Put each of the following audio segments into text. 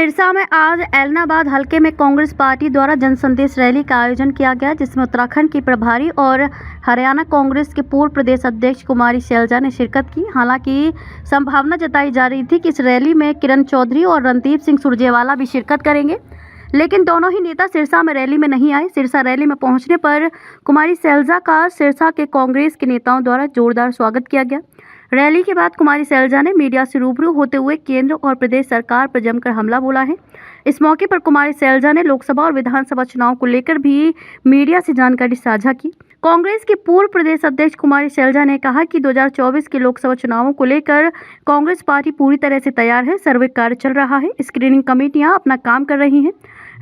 सिरसा में आज ऐलनाबाद हलके में कांग्रेस पार्टी द्वारा जनसंदेश रैली का आयोजन किया गया, जिसमें उत्तराखंड की प्रभारी और हरियाणा कांग्रेस के पूर्व प्रदेश अध्यक्ष कुमारी शैलजा ने शिरकत की। हालांकि संभावना जताई जा रही थी कि इस रैली में किरण चौधरी और रणदीप सिंह सुरजेवाला भी शिरकत करेंगे, लेकिन दोनों ही नेता सिरसा में रैली में नहीं आए। सिरसा रैली में पहुंचने पर कुमारी शैलजा का सिरसा के कांग्रेस के नेताओं द्वारा जोरदार स्वागत किया गया। रैली के बाद कुमारी शैलजा ने मीडिया से रूबरू होते हुए केंद्र और प्रदेश सरकार पर जमकर हमला बोला है। इस मौके पर कुमारी शैलजा ने लोकसभा और विधानसभा चुनाव को लेकर भी मीडिया से जानकारी साझा की। कांग्रेस के पूर्व प्रदेश अध्यक्ष कुमारी शैलजा ने कहा कि 2024 के लोकसभा चुनावों को लेकर कांग्रेस पार्टी पूरी तरह से तैयार है। सर्वे कार्य चल रहा है, स्क्रीनिंग कमेटियां अपना काम कर रही हैं,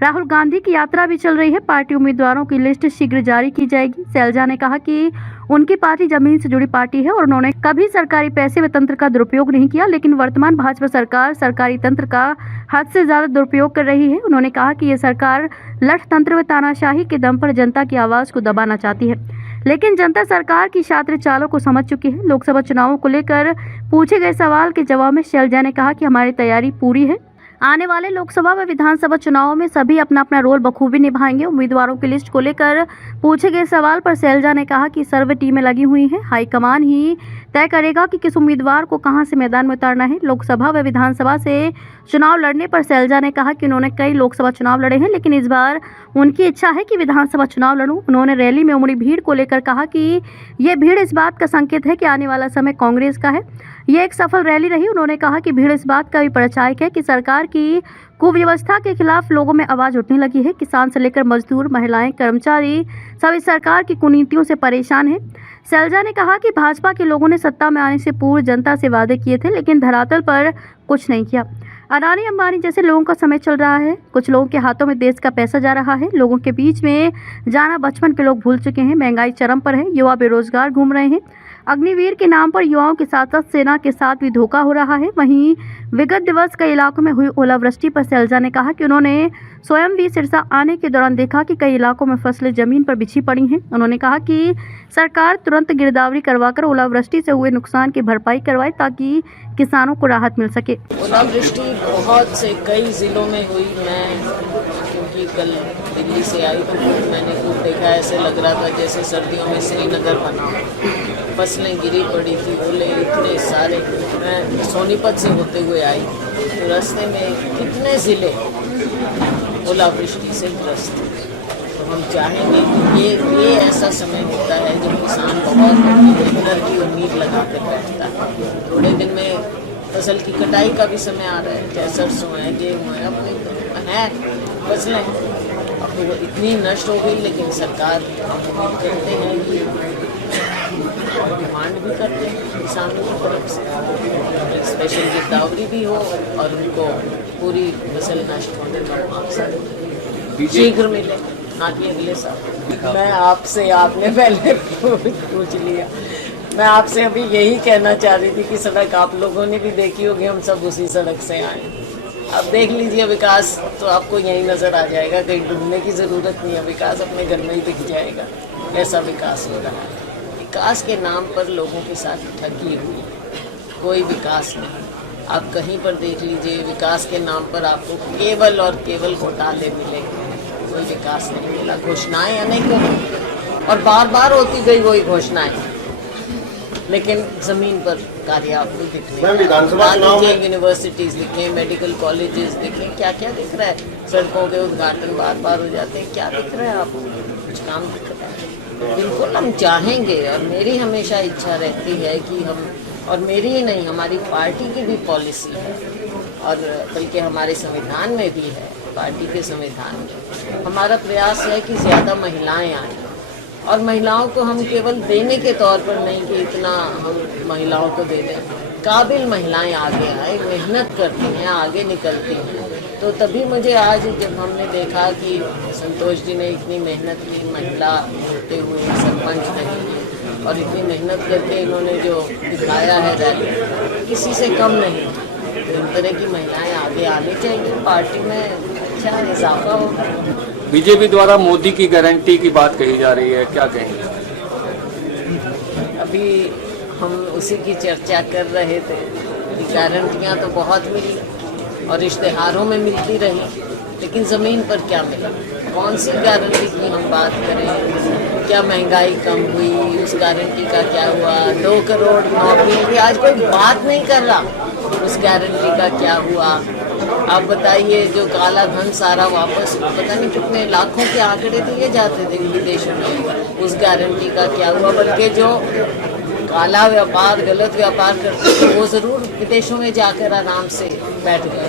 राहुल गांधी की यात्रा भी चल रही है, पार्टी उम्मीदवारों की लिस्ट शीघ्र जारी की जाएगी। शैलजा ने कहा कि उनकी पार्टी जमीन से जुड़ी पार्टी है और उन्होंने कभी सरकारी पैसे व तंत्र का दुरुपयोग नहीं किया, लेकिन वर्तमान भाजपा सरकार सरकारी तंत्र का हद से ज्यादा दुरुपयोग कर रही है। उन्होंने कहा कि ये सरकार लठ तंत्र व तानाशाही के दम पर जनता की आवाज को दबाना चाहती है, लेकिन जनता सरकार की शातिर चालों को समझ चुकी है। लोकसभा चुनावों को लेकर पूछे गए सवाल के जवाब में शैलजा ने कहा कि हमारी तैयारी पूरी है। आने वाले लोकसभा व विधानसभा चुनावों में सभी अपना अपना रोल बखूबी निभाएंगे। उम्मीदवारों की लिस्ट को लेकर पूछे गए सवाल पर शैलजा ने कहा कि सर्वे टीमें लगी हुई हैं, हाईकमान ही तय करेगा कि किस उम्मीदवार को कहां से मैदान में उतारना है। लोकसभा व विधानसभा से चुनाव लड़ने पर शैलजा ने कहा कि उन्होंने कई लोकसभा चुनाव लड़े हैं, लेकिन इस बार उनकी इच्छा है कि विधानसभा चुनाव लड़ूं। उन्होंने रैली में उमड़ी भीड़ को लेकर कहा कि ये भीड़ इस बात का संकेत है कि आने वाला समय कांग्रेस का है। ये एक सफल रैली रही। उन्होंने कहा कि भीड़ इस बात का भी परिचायक है कि सरकार की कुव्यवस्था के खिलाफ लोगों में आवाज उठने लगी है। किसान से लेकर मजदूर, महिलाएं, कर्मचारी सभी सरकार की कुनीतियों से परेशान हैं। शैलजा ने कहा कि भाजपा के लोगों ने सत्ता में आने से पूर्व जनता से वादे किए थे, लेकिन धरातल पर कुछ नहीं किया। अडानी अंबानी जैसे लोगों का समय चल रहा है, कुछ लोगों के हाथों में देश का पैसा जा रहा है। लोगों के बीच में जाना बचपन के लोग भूल चुके हैं। महंगाई चरम पर है, युवा बेरोजगार घूम रहे हैं। अग्निवीर के नाम पर युवाओं के साथ साथ सेना के साथ भी धोखा हो रहा है। वहीं विगत दिवस कई इलाकों में हुई ओलावृष्टि पर शैलजा ने कहा कि उन्होंने स्वयं भी सिरसा आने के दौरान देखा कि कई इलाकों में फसलें जमीन पर बिछी पड़ी हैं। उन्होंने कहा कि सरकार तुरंत गिरदावरी करवाकर ओलावृष्टि से हुए नुकसान की भरपाई करवाए ताकि किसानों को राहत मिल सके। ओलावृष्टि बहुत से कई जिलों में हुई। मैं क्योंकि कल दिल्ली से आई तो मैंने खुद देखा, ऐसे लग रहा था जैसे सर्दियों में श्रीनगर बना, फसलें गिरी पड़ी थी, ओले इतने सारे। मैं सोनीपत से होते हुए आई तो रास्ते में कितने ज़िले ओलावृष्टि से ग्रस्त। तो हम चाहेंगे कि ये ऐसा समय होता है जब किसान बहुत मेहनत की उम्मीद लगा कर बैठता है। थोड़े दिन में फसल की कटाई का भी समय आ रहा है, चाहे सरसों है, गेहूँ है, अपने है फसलें। अब तो इतनी नष्ट हो गई, लेकिन सरकार हम उम्मीद करते हैं कि डिमांड भी करते हैं किसानों की तरफ से, स्पेशल गिरदावरी भी हो और उनको पूरी फसल नष्ट होने का मुआवजा शीघ्र मिले, ना कि अगले साल। मैं आपसे, आपने पहले पूछ लिया, मैं आपसे अभी यही कहना चाह रही थी कि सड़क आप लोगों ने भी देखी होगी, हम सब उसी सड़क से आए। अब देख लीजिए, विकास तो आपको यहीं नज़र आ जाएगा, कहीं ढूंढने की ज़रूरत नहीं है, विकास अपने घर में ही दिख जाएगा कैसा विकास हो रहा है। विकास के नाम पर लोगों के साथ ठगी हुई, कोई विकास नहीं। आप कहीं पर देख लीजिए, विकास के नाम पर आपको केवल और केवल घोटाले मिलेंगे, कोई विकास नहीं मिला। घोषणाएं अनेकों और बार बार होती गई वही घोषणाएं, लेकिन ज़मीन पर कार्य आपको दिख रही है। यूनिवर्सिटीज़ दिखें, मेडिकल कॉलेजेस दिखें, क्या क्या दिख रहा है। सड़कों के उद्घाटन बार बार हो जाते हैं, क्या दिख रहा है आपको? कुछ काम दिख रहा है? बिल्कुल हम चाहेंगे, और मेरी हमेशा इच्छा रहती है कि हम, और मेरी ही नहीं, हमारी पार्टी की भी पॉलिसी है, और बल्कि हमारे संविधान में भी है, पार्टी के संविधान में हमारा प्रयास है कि ज़्यादा महिलाएं आएँ, और महिलाओं को हम केवल देने के तौर पर नहीं कि इतना हम महिलाओं को दे दें, काबिल महिलाएं आगे आए, मेहनत करती हैं, आगे निकलती हैं। तो तभी मुझे आज जब हमने देखा कि संतोष जी ने इतनी मेहनत की, महिला होते हुए सरपंच रही, और इतनी मेहनत करके इन्होंने जो दिखाया है रैली, किसी से कम नहीं। तो इन तरह की महिलाएं आगे आनी चाहिए, पार्टी में अच्छा इजाफा होगा। बीजेपी द्वारा मोदी की गारंटी की बात कही जा रही है, क्या कहेंगे? अभी हम उसी की चर्चा कर रहे थे कि गारंटियाँ तो बहुत मिली, और इश्तेहारों में मिलती रही, लेकिन ज़मीन पर क्या मिला? कौन सी गारंटी की हम बात करें? क्या महंगाई कम हुई? उस गारंटी का क्या हुआ? 2 करोड़ नौकरियों की आज कोई बात नहीं कर रहा, उस गारंटी का क्या हुआ? आप बताइए, जो काला धन सारा वापस, पता नहीं कितने लाखों के आंकड़े दिए जाते थे विदेशों में, उस गारंटी का क्या हुआ? बल्कि जो काला व्यापार, गलत व्यापार करते थे वो ज़रूर विदेशों में जाकर आराम से बैठ गए,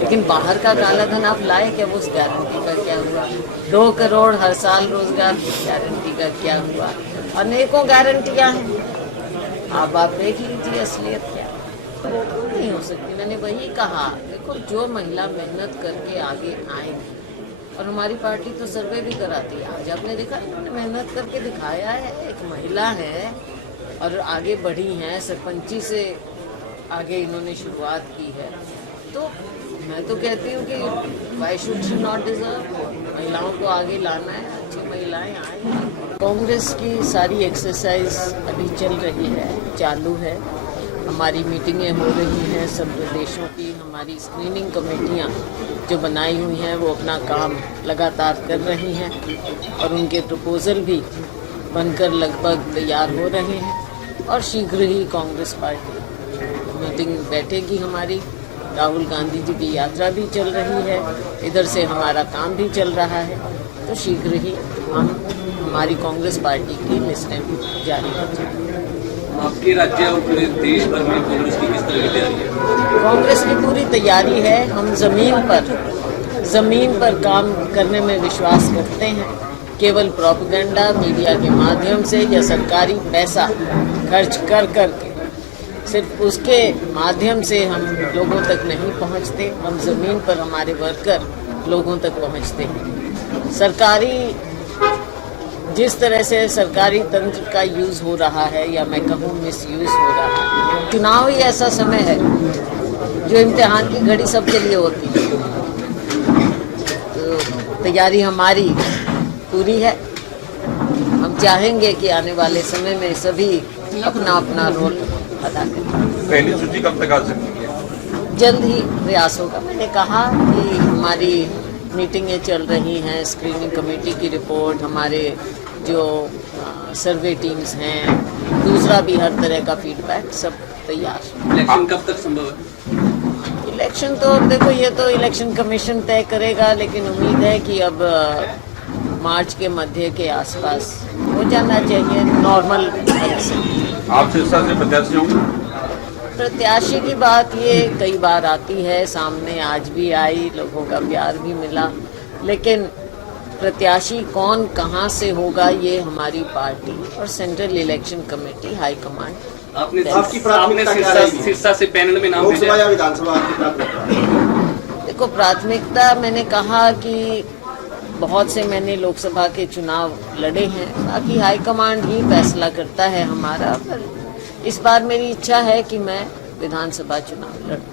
लेकिन बाहर का काला धन आप लाए क्या? उस गारंटी का क्या हुआ? 2 करोड़ हर साल रोजगार, गारंटी का क्या हुआ? अनेकों गारंटियां हैं, अब आप देख लीजिए असलियत क्या नहीं हो सकती। मैंने वही कहा, देखो जो महिला मेहनत करके आगे आएगी, और हमारी पार्टी तो सर्वे भी कराती है, आज आपने देखा इन्होंने मेहनत करके दिखाया है, एक महिला है और आगे बढ़ी हैं, सरपंची से आगे इन्होंने शुरुआत की है। तो मैं तो कहती हूँ कि why should she not deserve? महिलाओं को आगे लाना है, अच्छी महिलाएं आएंगी। कांग्रेस की सारी एक्सरसाइज अभी चल रही है, चालू है, हमारी मीटिंगें हो रही हैं सब प्रदेशों की, हमारी स्क्रीनिंग कमेटियाँ जो बनाई हुई हैं वो अपना काम लगातार कर रही हैं, और उनके प्रपोज़ल भी बनकर लगभग तैयार हो रहे हैं, और शीघ्र ही कांग्रेस पार्टी मीटिंग बैठेगी हमारी। राहुल गांधी जी की यात्रा भी चल रही है, इधर से हमारा काम भी चल रहा है, तो शीघ्र ही हम हमारी कांग्रेस पार्टी की लिस्टें जारी कर जाएंगे। आपके राज्य और पूरे देश भर में कांग्रेस की किस तरह की तैयारी है? कांग्रेस की पूरी तैयारी है। हम ज़मीन पर काम करने में विश्वास करते हैं। केवल प्रोपेगेंडा मीडिया के माध्यम से या सरकारी पैसा खर्च कर के सिर्फ उसके माध्यम से हम लोगों तक नहीं पहुंचते। हम ज़मीन पर हमारे वर्कर लोगों तक पहुंचते हैं। सरकारी जिस तरह से सरकारी तंत्र का यूज़ हो रहा है, या मैं कहूँ मिसयूज़ हो रहा है, चुनाव ही ऐसा समय है जो इम्तिहान की घड़ी सबके लिए होती है। तो तैयारी हमारी पूरी है। हम चाहेंगे कि आने वाले समय में सभी अपना अपना रोल अदा करें। पहली सूची कब तक आ सकती है? जल्द ही प्रयास होगा। मैंने कहा कि हमारी मीटिंगें चल रही हैं, स्क्रीनिंग कमेटी की रिपोर्ट, हमारे जो सर्वे टीम्स हैं, दूसरा भी हर तरह का फीडबैक, सब तैयार। इलेक्शन कब तक संभव है? इलेक्शन तो देखो, ये तो इलेक्शन कमीशन तय करेगा, लेकिन उम्मीद है कि अब मार्च के मध्य के आसपास हो जाना चाहिए नॉर्मल ढंग से। आप सिरसा से प्रत्याशी होंगे? प्रत्याशी की बात ये कई बार आती है सामने, आज भी आई, लोगों का प्यार भी मिला, लेकिन प्रत्याशी कौन कहाँ से होगा ये हमारी पार्टी और central election committee high command. आपने आपकी सिरसा से पैनल में नाम लोकसभा भेजा? या विधानसभा आपकी प्राथमिकता? देखो, प्राथमिकता मैंने कहा कि बहुत से मैंने लोकसभा के चुनाव लड़े हैं, बाकी हाईकमांड ही फैसला करता है हमारा। पर इस बार मेरी इच्छा है कि मैं विधानसभा चुनाव लड़ूं।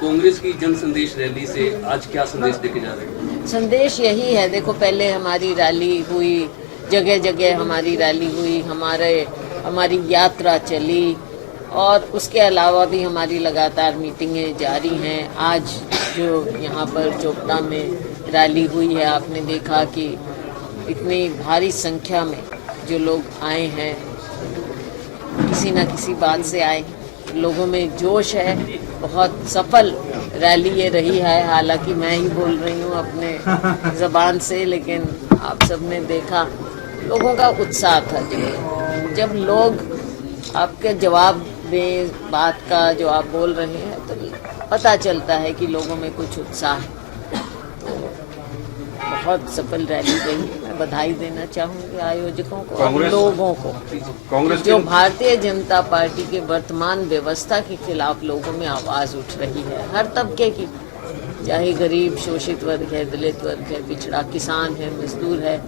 कांग्रेस की जन संदेश रैली से आज क्या संदेश देके जा रहे हैं? संदेश यही है, देखो पहले हमारी रैली हुई, जगह जगह हमारी रैली हुई, हमारी यात्रा चली, और उसके अलावा भी हमारी लगातार मीटिंगें जारी हैं। आज जो यहाँ पर चोपड़ा में रैली हुई है, आपने देखा कि इतनी भारी संख्या में जो लोग आए हैं, किसी न किसी बात से आए, लोगों में जोश है। बहुत सफल रैली ये रही है, हालांकि मैं ही बोल रही हूँ अपने ज़बान से, लेकिन आप सबने देखा लोगों का उत्साह था। जब लोग आपके जवाब दें बात का जो आप बोल रहे हैं, तो पता चलता है कि लोगों में कुछ उत्साह है। बहुत सफल रैली रही। मैं बधाई देना चाहूँगी आयोजकों को और लोगों को, कांग्रेस जो भारतीय जनता पार्टी के वर्तमान व्यवस्था के खिलाफ लोगों में आवाज़ उठ रही है, हर तबके की, चाहे गरीब शोषित वर्ग है, दलित वर्ग है, पिछड़ा, किसान है, मजदूर है,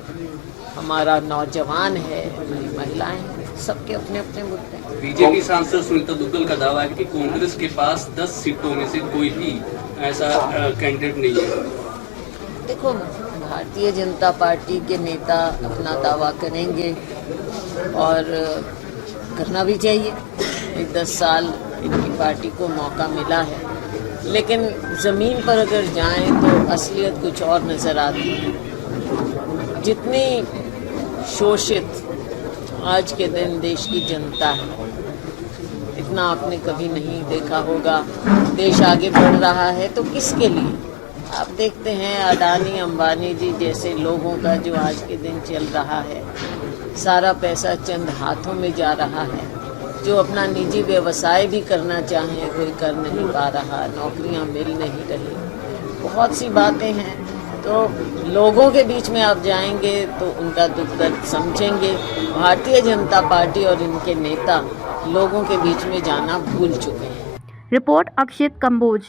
हमारा नौजवान है, हमारी महिलाएं हैं, सबके अपने अपने मुद्दे हैं। बीजेपी सांसद सुनीता दुग्गल का दावा है कि कांग्रेस के पास 10 सीटों में से कोई भी ऐसा कैंडिडेट नहीं है। देखो, भारतीय जनता पार्टी के नेता अपना दावा करेंगे और करना भी चाहिए। 10 साल इनकी पार्टी को मौका मिला है, लेकिन ज़मीन पर अगर जाएं तो असलियत कुछ और नज़र आती है। जितनी शोषित आज के दिन देश की जनता है, इतना आपने कभी नहीं देखा होगा। देश आगे बढ़ रहा है तो किसके लिए? आप देखते हैं अडानी अंबानी जी जैसे लोगों का जो आज के दिन चल रहा है, सारा पैसा चंद हाथों में जा रहा है। जो अपना निजी व्यवसाय भी करना चाहें कोई कर नहीं पा रहा, नौकरियां मिल नहीं रही, बहुत सी बातें हैं। तो लोगों के बीच में आप जाएंगे तो उनका दुख दर्द समझेंगे। भारतीय जनता पार्टी और इनके नेता लोगों के बीच में जाना भूल चुके हैं। रिपोर्ट अक्षित कंबोज।